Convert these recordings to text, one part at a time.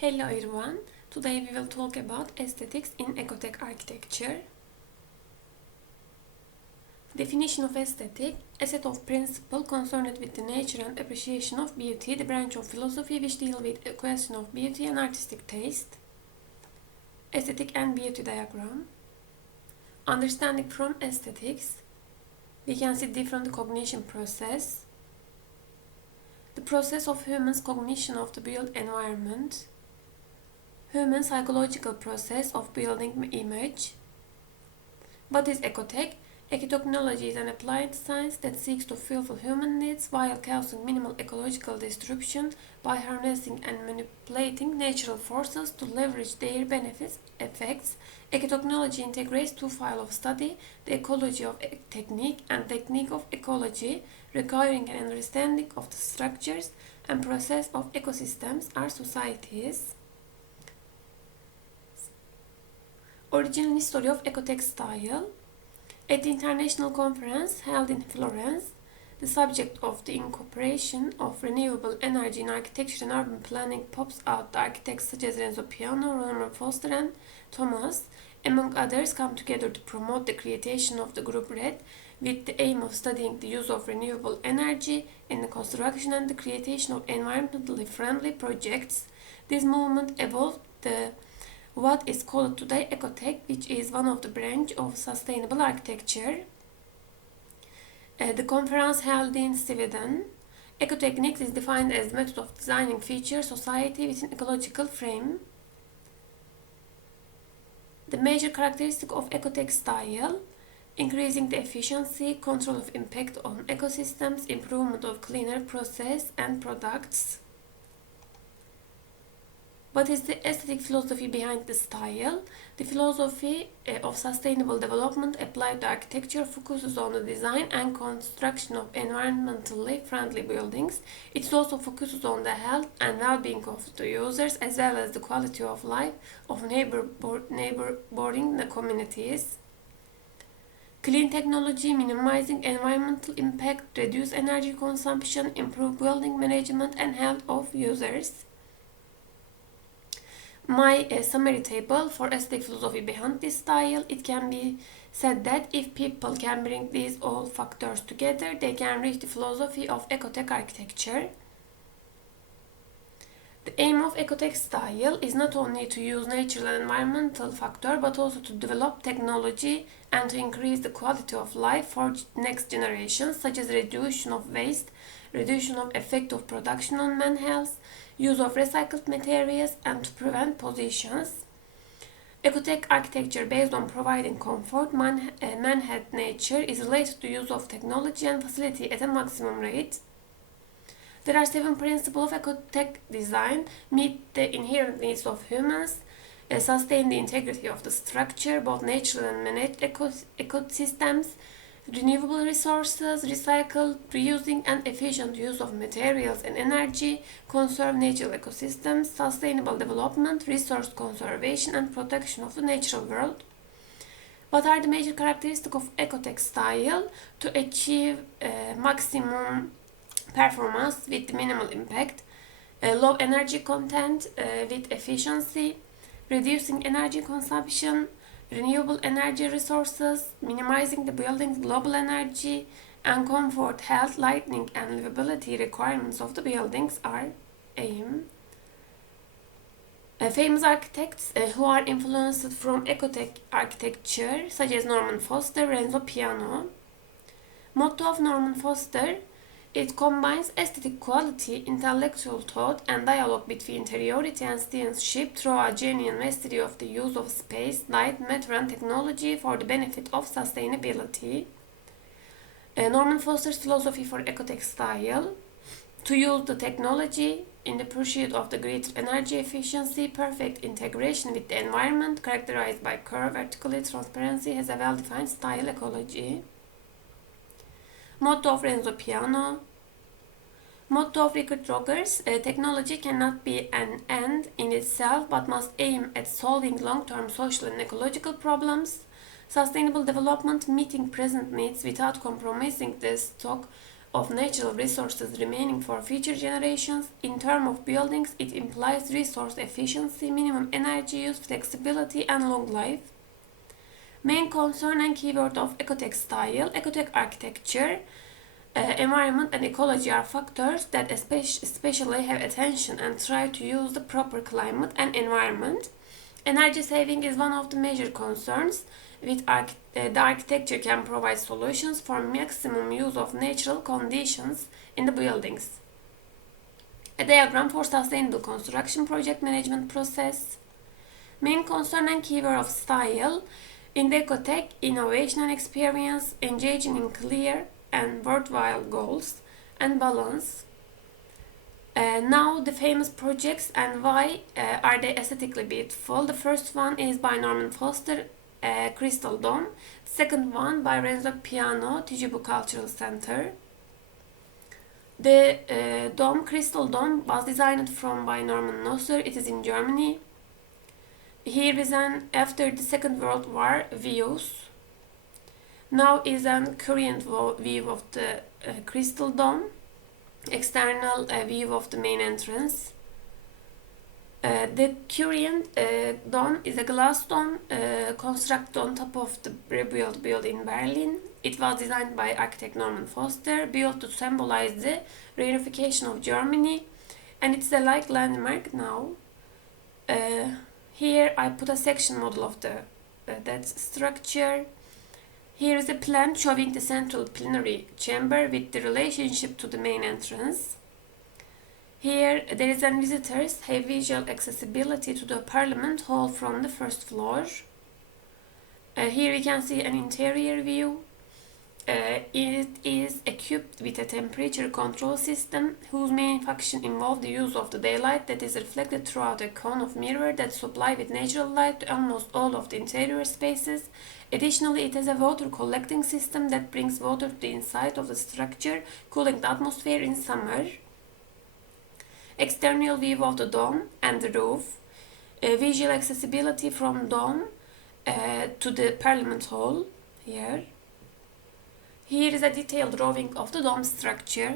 Hello everyone, today we will talk about aesthetics in ecotech architecture. Definition of aesthetic: a set of principles concerned with the nature and appreciation of beauty, the branch of philosophy which deal with a question of beauty and artistic taste. Aesthetic and beauty diagram. Understanding from aesthetics, we can see different cognition process. The process of human's cognition of the built environment. Human psychological process of building image. What is ecotech? Ecotechnology is an applied science that seeks to fulfill human needs while causing minimal ecological disruption by harnessing and manipulating natural forces to leverage their benefits effects. Ecotechnology integrates two fields of study, the ecology of technique and technique of ecology, requiring an understanding of the structures and process of ecosystems or societies. Original history of ecotech style. At the international conference held in Florence, the subject of the incorporation of renewable energy in architecture and urban planning pops out. The architects such as Renzo Piano, Norman Foster and Thomas, among others, come together to promote the creation of the group RED with the aim of studying the use of renewable energy in the construction and the creation of environmentally friendly projects. This movement evolved what is called today ecotech, which is one of the branch of sustainable architecture. The conference held in Sweden. Ecotechnics is defined as the method of designing future society within ecological frame. The major characteristic of ecotech style: increasing the efficiency, control of impact on ecosystems, improvement of cleaner process and products. What is the aesthetic philosophy behind the style? The philosophy of sustainable development applied to architecture focuses on the design and construction of environmentally friendly buildings. It also focuses on the health and well-being of the users as well as the quality of life of neighboring communities. Clean technology, minimizing environmental impact, reduce energy consumption, improve building management and health of users. My summary table for aesthetic philosophy behind this style: it can be said that if people can bring these all factors together, they can reach the philosophy of ecotech architecture. The aim of ecotech style is not only to use natural and environmental factors, but also to develop technology and to increase the quality of life for next generations, such as reduction of waste, reduction of effect of production on man health, use of recycled materials, and to prevent pollutions. Ecotech architecture based on providing comfort, man-made nature is related to use of technology and facility at a maximum rate. There are 7 principles of ecotech design: meet the inherent needs of humans, sustain the integrity of the structure, both natural and managed ecosystems, renewable resources, recycle, reusing and efficient use of materials and energy, conserve natural ecosystems, sustainable development, resource conservation and protection of the natural world. What are the major characteristics of ecotech style? To achieve maximum performance with minimal impact, low energy content with efficiency, reducing energy consumption, renewable energy resources, minimizing the building's global energy, and comfort, health, lighting, and livability requirements of the buildings are aim. Famous architects who are influenced from ecotech architecture, such as Norman Foster, Renzo Piano. Motto of Norman Foster: it combines aesthetic quality, intellectual thought, and dialogue between interiority and stewardship through a genuine mastery of the use of space, light, matter, and technology for the benefit of sustainability. Norman Foster's philosophy for ecotech style: to use the technology in the pursuit of the greater energy efficiency, perfect integration with the environment, characterized by curve, verticality, transparency, has a well-defined style ecology. Motto of Renzo Piano. Motto of Richard Rogers: technology cannot be an end in itself but must aim at solving long-term social and ecological problems. Sustainable development: meeting present needs without compromising the stock of natural resources remaining for future generations. In terms of buildings, it implies resource efficiency, minimum energy use, flexibility, and long life. Main concern and keyword of ecotextile, ecotech architecture. Environment and ecology are factors that especially have attention and try to use the proper climate and environment. Energy saving is one of the major concerns. With the architecture can provide solutions for maximum use of natural conditions in the buildings. A diagram for sustainable construction project management process. Main concern and keyword of style. In the ecotech, innovation and experience, engaging in clear and worthwhile goals and balance. Now the famous projects and why are they aesthetically beautiful. The first one is by Norman Foster, Crystal Dome. The second one by Renzo Piano, Tijubu Cultural Center. The Crystal Dome, was designed by Norman Nosser. It is in Germany. Here is an after the Second World War views. Now is an current view of the Crystal Dome. External view of the main entrance. The current dome is a glass dome constructed on top of the rebuilt building in Berlin. It was designed by architect Norman Foster, built to symbolize the reunification of Germany, and it's a like landmark now. Here I put a section model of that structure. Here is a plan showing the central plenary chamber with the relationship to the main entrance. Here there is visitors have visual accessibility to the Parliament Hall from the first floor. Here we can see an interior view. It is equipped with a temperature control system whose main function involves the use of the daylight that is reflected throughout a cone of mirror that supply with natural light to almost all of the interior spaces. Additionally, it has a water collecting system that brings water to the inside of the structure, cooling the atmosphere in summer. External view of the dome and the roof. Visual accessibility from dome to the Parliament Hall. Here is a detailed drawing of the dome structure.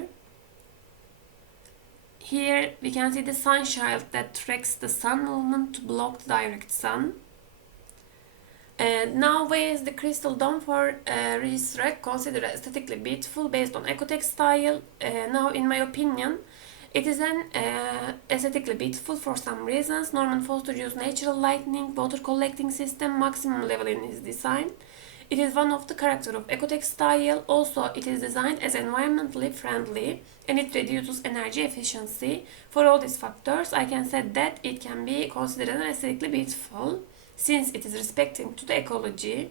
Here we can see the sun shield that tracks the sun movement to block the direct sun. Now why is the Crystal Dome for Reisrek considered aesthetically beautiful based on ecotech style? Now in my opinion, it is an aesthetically beautiful for some reasons. Norman Foster used natural lighting, water collecting system, maximum level in his design. It is one of the character of ecotech style. Also, it is designed as environmentally friendly and it reduces energy efficiency. For all these factors, I can say that it can be considered aesthetically beautiful since it is respecting to the ecology.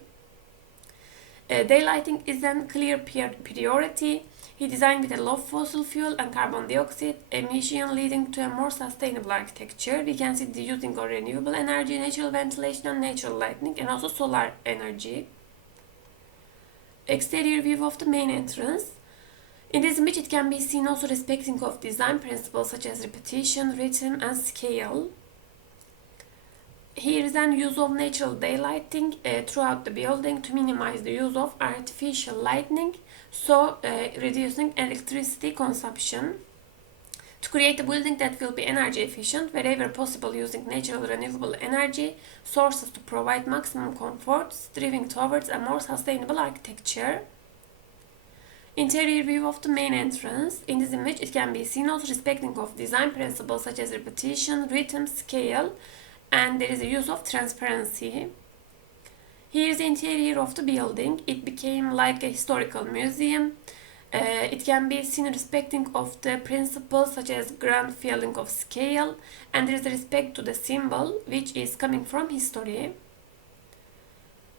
Daylighting is a clear priority. He designed with a low fossil fuel and carbon dioxide emission, leading to a more sustainable architecture. We can see the using of renewable energy, natural ventilation and natural lighting, and also solar energy. Exterior view of the main entrance. In this image, it can be seen also respecting of design principles such as repetition, rhythm, and scale. Here is an use of natural daylighting throughout the building to minimize the use of artificial lighting, so reducing electricity consumption. To create a building that will be energy efficient wherever possible using natural renewable energy sources to provide maximum comfort, striving towards a more sustainable architecture. Interior view of the main entrance. In this image, it can be seen also respecting of design principles such as repetition, rhythm, scale, and there is a use of transparency. Here is the interior of the building. It became like a historical museum. It can be seen respecting of the principles such as grand feeling of scale, and there is respect to the symbol which is coming from history.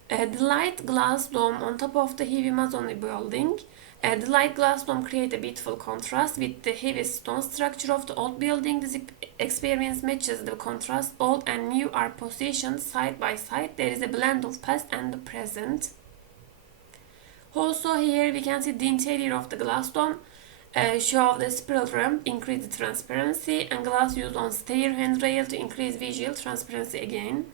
The light glass dome on top of the heavy masonry building. The light glass dome creates a beautiful contrast with the heavy stone structure of the old building. This experience matches the contrast. Old and new are positioned side by side. There is a blend of past and the present. Also here we can see the interior of the glass dome. Show the spiral ramp, increase the transparency, and glass used on stair handrail to increase visual transparency again.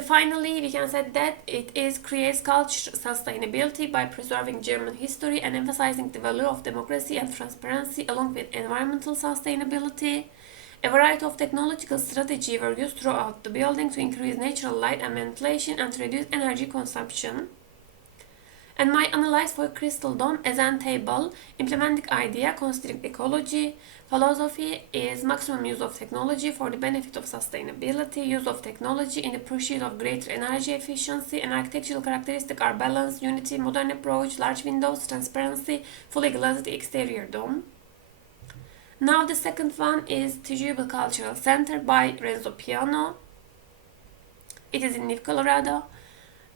Finally, we can say that it is creates culture sustainability by preserving German history and emphasizing the value of democracy and transparency along with environmental sustainability. A variety of technological strategies were used throughout the building to increase natural light and ventilation and to reduce energy consumption. And my analyze for Crystal Dome as an table, implementing idea considering ecology, philosophy is maximum use of technology for the benefit of sustainability, use of technology in the pursuit of greater energy efficiency, and architectural characteristics are balance, unity, modern approach, large windows, transparency, fully glazed exterior dome. Now the second one is Tijubel Cultural Center by Renzo Piano. It is in New Colorado.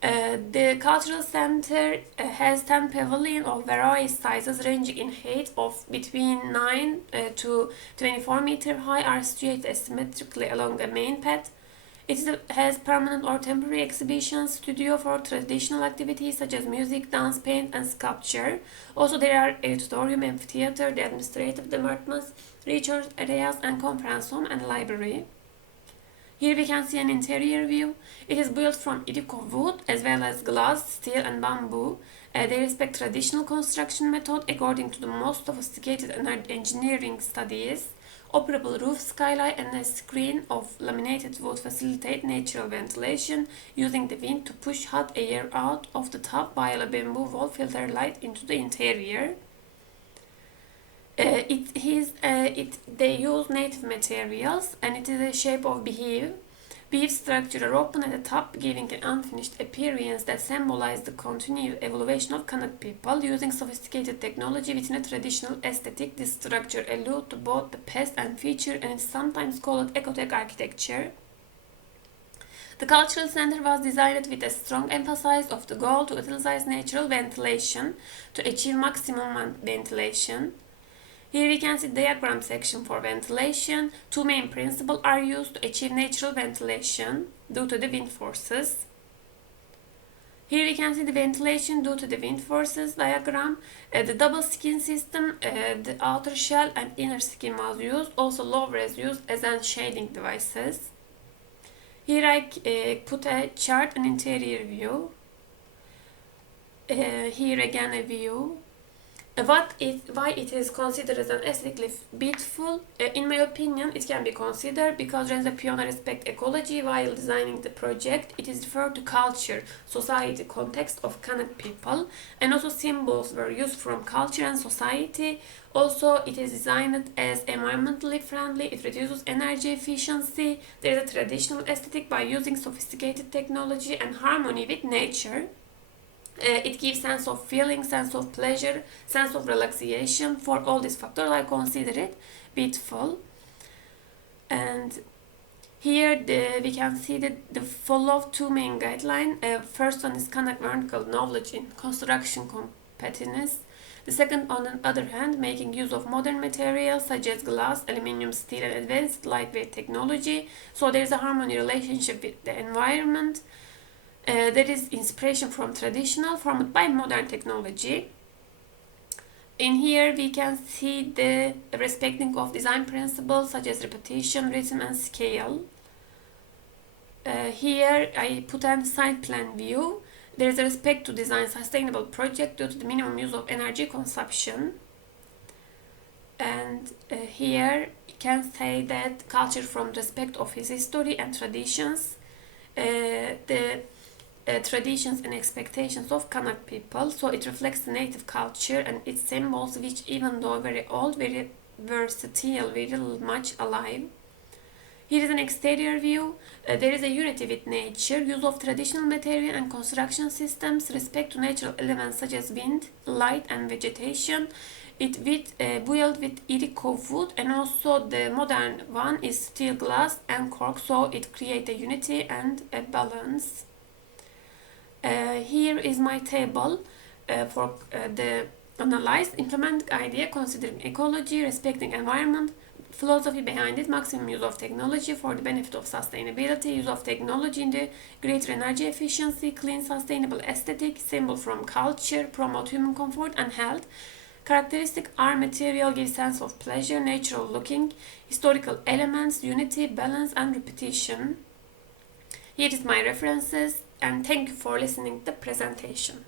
The cultural center has 10 pavilions of various sizes ranging in height of between 9 to 24 meter high are situated asymmetrically along the main path. It has permanent or temporary exhibitions, studio for traditional activities such as music, dance, paint, and sculpture. Also, there are auditorium, amphitheater, the administrative departments, research areas, and conference room and library. Here we can see an interior view. It is built from iroko wood as well as glass, steel, and bamboo. They respect traditional construction method according to the most sophisticated engineering studies. Operable roof skylight and a screen of laminated wood facilitate natural ventilation, using the wind to push hot air out of the top while a bamboo wall filter light into the interior. They use native materials and it is a shape of beehive. Beehive structure are open at the top, giving an unfinished appearance that symbolizes the continued evolution of Kanak people. Using sophisticated technology within a traditional aesthetic, this structure alludes to both the past and future and is sometimes called ecotech architecture. The cultural center was designed with a strong emphasis of the goal to utilize natural ventilation to achieve maximum ventilation. Here we can see diagram section for ventilation. Two main principles are used to achieve natural ventilation due to the wind forces. Here we can see the ventilation due to the wind forces diagram. The double skin system, the outer shell and inner skin was used. Also lower is used as an shading devices. Here I put a chart and interior view. Here again a view. Why it is considered as an aesthetically beautiful? In my opinion, it can be considered because Renzo Piano respect ecology while designing the project. It is referred to culture, society, context of Kanak people, and also symbols were used from culture and society. Also, it is designed as environmentally friendly. It reduces energy efficiency. There is a traditional aesthetic by using sophisticated technology and harmony with nature. It gives sense of feeling, sense of pleasure, sense of relaxation. For all these factors, I consider it beautiful. And here we can see that the follow two main guidelines. First one is Kanak vertical knowledge in construction competence. The second, on the other hand, making use of modern materials such as glass, aluminium, steel, and advanced lightweight technology. So there is a harmony relationship with the environment. There is inspiration from traditional formed by modern technology. In here we can see the respecting of design principles such as repetition, rhythm and scale. Here I put a side plan view. There is a respect to design sustainable project due to the minimum use of energy consumption. And here you can say that culture from respect of his history and traditions. The traditions and expectations of Kanak people, so it reflects the native culture and its symbols, which even though very old, very versatile, very much alive. Here is an exterior view. There is a unity with nature, use of traditional material and construction systems, respect to natural elements such as wind, light and vegetation. It built with iroko wood, and also the modern one is steel, glass and cork, so it creates a unity and a balance. Here is my table for the analyze, implement idea, considering ecology, respecting environment, philosophy behind it, maximum use of technology for the benefit of sustainability, use of technology in the greater energy efficiency, clean, sustainable aesthetic, symbol from culture, promote human comfort and health. Characteristic are material give sense of pleasure, natural looking, historical elements, unity, balance and repetition. Here is my references, and thank you for listening to the presentation.